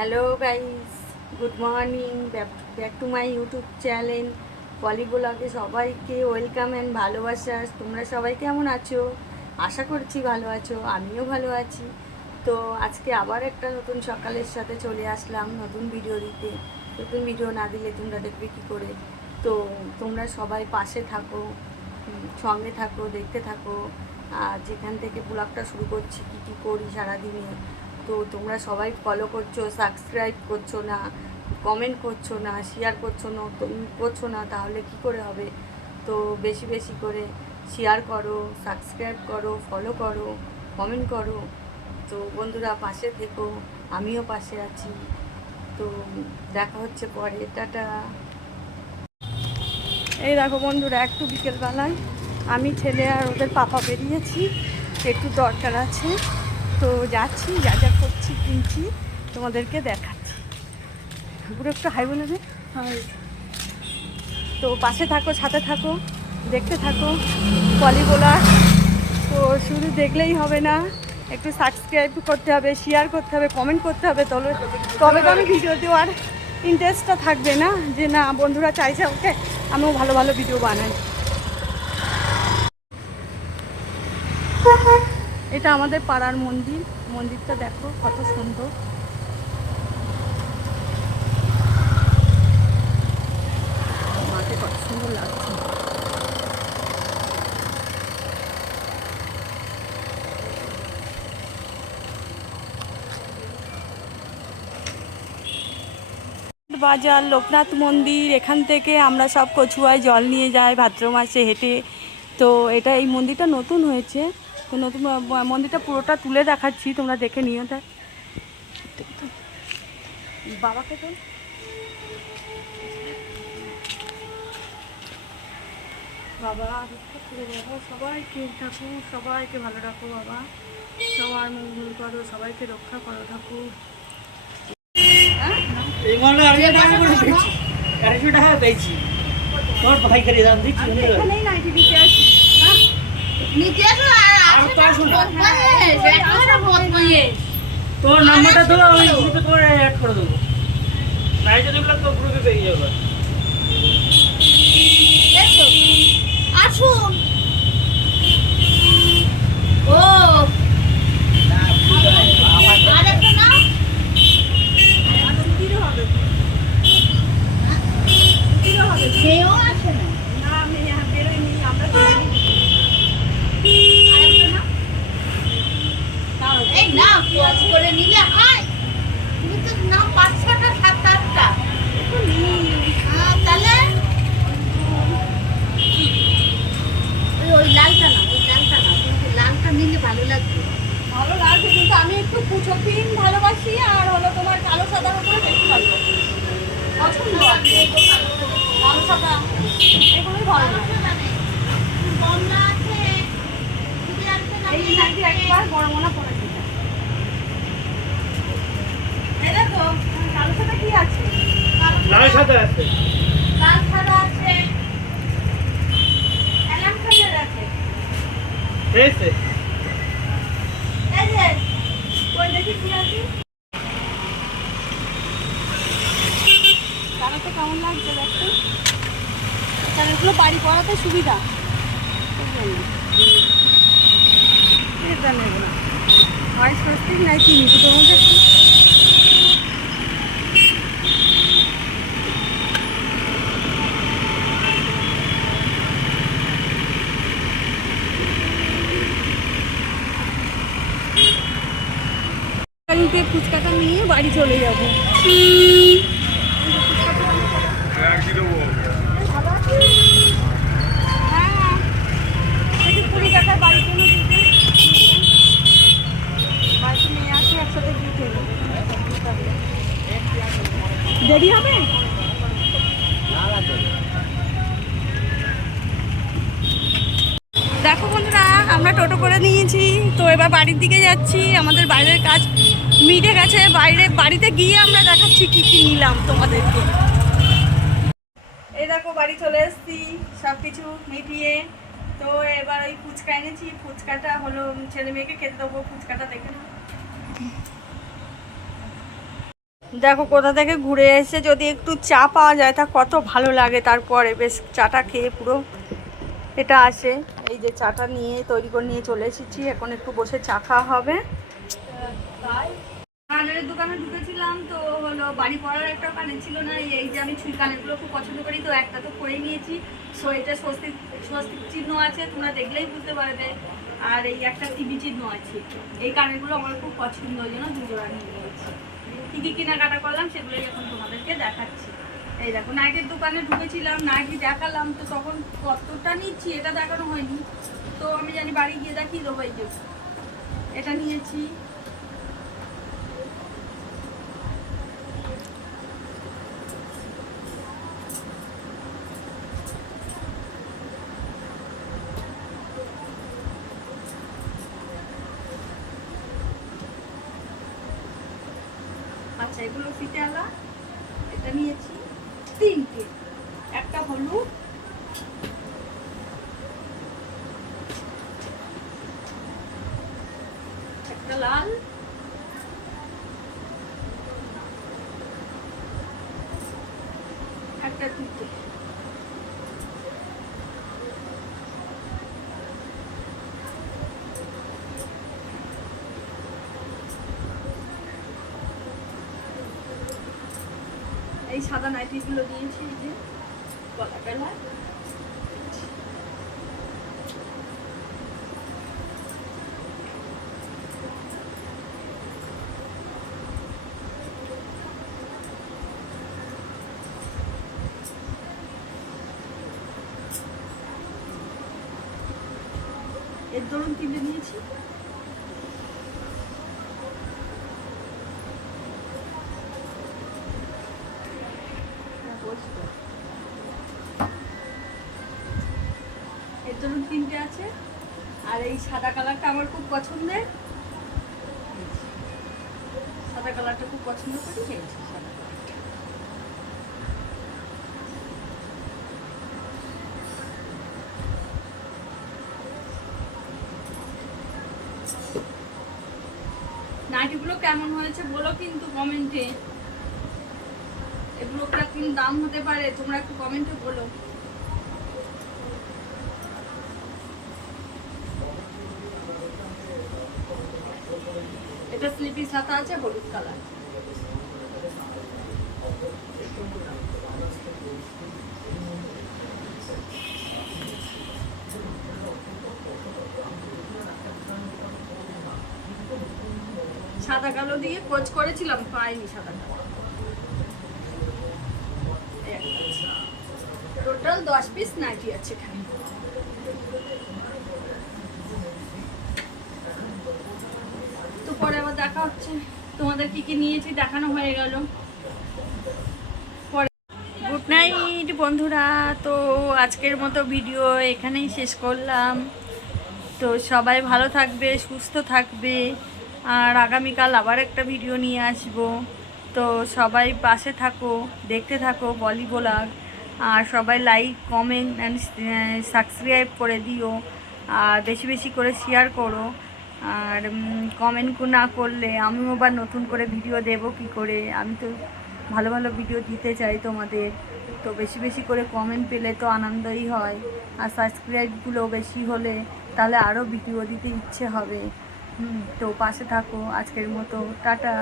Hello guys, good morning, back to my YouTube channel Poli ব্লগে সবাইকে welcome and ভালোবাসা। তোমরা সবাই কেমন আছো? আশা করছি ভালো আছো, আমিও ভালো আছি। তো আজকে আবার একটা নতুন সকালের সাথে চলে আসলাম নতুন ভিডিও দিতে। নতুন ভিডিও না দিলে তোমরা দেখবে কী করে? তো তোমরা সবাই পাশে থাকো, সঙ্গে থাকো, দেখতে থাকো। আর যেখান থেকে ব্লগটা শুরু করছি, কী কী করি সারাদিনে। তো তোমরা সবাই ফলো করছো, সাবস্ক্রাইব করছো না, কমেন্ট করছো না, শেয়ার করছো না, তাহলে কি করে হবে? তো বেশি বেশি করে শেয়ার করো, সাবস্ক্রাইব করো, ফলো করো, কমেন্ট করো। তো বন্ধুরা পাশে থেকো, আমিও পাশে আছি। তো দেখা হচ্ছে পরে, টাটা। এই দেখো বন্ধুরা, একটু বিকেলবেলায় আমি, ছেলে আর ওদের পাপা বেরিয়েছি, একটু দরকার আছে। তো যাচ্ছি, যা যা করছি কিনছি তোমাদেরকে দেখাচ্ছি। পুরো একটু হাই বলে দে। তো পাশে থাকো, সাথে থাকো, দেখতে থাকো পলি ব্লগ। তো শুধু দেখলেই হবে না, একটু সাবস্ক্রাইব করতে হবে, শেয়ার করতে হবে, কমেন্ট করতে হবে। তবে তবে তো আমি ভিডিও দেওয়ার ইন্টারেস্টটা থাকবে না, যে না বন্ধুরা চাইছে ওকে আমিও ভালো ভালো ভিডিও বানাই। এটা আমাদের পাড়ার মন্দির। মন্দিরটা দেখো কত সুন্দর। মাকে কত সুন্দর লাগছে। বাজার, লোকনাথ মন্দির, এখান থেকে আমরা সব কচুয়ায় জল নিয়ে যাই ভাদ্র মাসে হেঁটে। তো এটা, এই মন্দিরটা নতুন হয়েছে। তো নতুন মন্দিরটা পুরোটা তুলে দেখাচ্ছি, তোমরা দেখে নিও। তাই বাবাকে তো বাবা রক্ষা করে, বাবা সবাইকে ঠাকুর, সবাইকে ভালো রাখো বাবা, সবার মঙ্গল করো, সবাইকে রক্ষা করো ঠাকুর। এই মালটা আমি টাকা করে দিচ্ছি, 400 টাকা পেয়েছি। তোর ভাই করে দাম দিচ্ছি। এখানেই না, টিভিতে আসি না, নিচে আসো আর তো আসো না। তোর নাম্বারটা দাও, আমি গ্রুপে তোমার অ্যাড করে দেবো। প্রাইসটা দেখলে তো গ্রুপে পেয়ে যাবে। আসুন। ও আরেকটা না সেও আছে না। না আমি বেরোইনি, আমরা এই না ক্রস করে নিলে হয়। তুমি তো না 5-6টা 7-8টা তাহলে ওই লালটা না, ওই লালটা না, কিন্তু লালটা নিলে ভালো লাগবে। ভালো লাগছে, কিন্তু আমি একটু কুচো পিন ভালোবাসি, আর হলো তোমার কালো সাদার উপরে বেশি ভালো পছন্দ আছে। কালো সাদা এগুলোই ভালো লাগে। বন্যা আছে, এই নাইটি একবার বড় মনে পড়েছে। এই দেখো কালো সাদা কি আছে, লাল সাথে আছে। লাল সাদা আছে, অ্যালাম কালার আছে। এসে এই যে ওই দেখি কি আছে, কালোটা কেমন লাগছে দেখতে। কারণ এগুলো বাড়ি পড়াতে সুবিধা, এই জন্য এটা নেব না। হয় স্বস্তিক নাই কিনি, দুটোর মধ্যে একটু বাড়িতে ফুচকাটা নিয়ে বাড়ি চলে যাবো। হ্যাঁ, দেখি 20 টাকায় বাড়ির জন্য দিতে। বাড়িতে নিয়ে আসে, একসাথে গিয়ে খেয়ে নেবো। দেরি হবে। দেখো বন্ধুরা, আমরা টোটো করে নিয়েছি, তো এবার বাড়ির দিকে যাচ্ছি। আমাদের বাইরের কাজ মিটে গেছে, বাড়িতে গিয়ে আমরা দেখাচ্ছি কি কি নিলাম তোমাদেরকে। এই দেখো বাড়ি চলে এসেছি সব কিছু মিটিয়ে। তো এবার ওই ফুচকা এনেছি, ফুচকাটা হলো ছেলে মেয়েকে খেতে দেবো। ফুচকাটা দেখে না দেখো কোথা থেকে ঘুরে এসে যদি একটু চা পাওয়া যায় তা কত ভালো লাগে। তারপরে বেশ চাটা খেয়ে পুরো এটা আসে। এই যে চাটা নিয়ে তৈরি করে নিয়ে চলে এসেছি, এখন একটু বসে চা খাওয়া হবে। কানের দোকানে ঢুকেছিলাম তো হলো বাড়ি পড়ার একটা কানের ছিল না, এই যে আমি ছুঁই কানেরগুলো খুব পছন্দ করি তো একটা তো করে নিয়েছি। সো এটা স্বস্তিক চিহ্ন আছে, তোমরা দেখলেই বুঝতে পারবে। আর এই একটা টিভি চিহ্ন আছে। এই কানেরগুলো আমার খুব পছন্দ, ওই জন্য দুজোড়া নিয়ে নিয়েছি। কী কী কেনাকাটা করলাম সেগুলোই এখন তোমাদেরকে দেখাচ্ছি। এই দেখো নাইটির দোকানে ঢুকেছিলাম, নাইটি দেখালাম তো তখন কতটা নিচ্ছি এটা দেখানো হয়নি। তো আমি জানি বাড়ি গিয়ে দেখিয়ে দেবো। এই যে এটা নিয়েছি, আচ্ছা এগুলো ফিতে আলা। এটা নিয়েছি 3টে, একটা হলুদ, একটা লাল, একটা তুতে। এই সাদা নাইটিগুলো দিয়েছি, এই যে গলা বেলা। এর ধরুন 3টে নিয়েছি। এর ধরুন 3টে আছে। আর এই সাদা কালারটা আমার খুব পছন্দের, সাদা কালারটা খুব পছন্দ করি। এই যে সাদা কালারটা। নাইটিগুলো কেমন হয়েছে বলো কিন্তু কমেন্টে। এগুলো কিরকম দাম হতে পারে তোমরা একটু কমেন্টে বলো। এটা স্লিপি সাথে আছে হলুদ কালার। সাদা কালো দিয়ে কোচ করেছিলাম, পাইনি সাদা কালো। টোটাল 10 পিস নাইটি আছে এখানে। তো পরে আবার দেখা হচ্ছে, তোমাদের কি কি নিয়েছি দেখানো হয়ে গেল। পরে গুড নাইট বন্ধুরা, তো আজকের মতো ভিডিও এখানেই শেষ করলাম। তো সবাই ভালো থাকবে, সুস্থ থাকবে, আর আগামীকাল আবার একটা ভিডিও নিয়ে আসবো। তো সবাই পাশে থাকো, দেখতে থাকো বলি ব্লগ। আর সবাই লাইক কমেন্ট অ্যান্ড সাবস্ক্রাইব করে দিও, আর বেশি বেশি করে শেয়ার করো। আর কমেন্ট না করলে আমিও আবার নতুন করে ভিডিও দেব কি করে। আমি তো ভালো ভালো ভিডিও দিতে চাই তোমাদের। তো বেশি বেশি করে কমেন্ট পেলে তো আনন্দই হয়, আর সাবস্ক্রাইবগুলো বেশি হলে তাহলে আরও ভিডিও দিতে ইচ্ছে হবে। তো পাশে থাকো। আজকের মতো tata,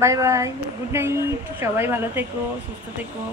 bye bye, good night, সবাই ভালো থেকো, সুস্থ থেকো।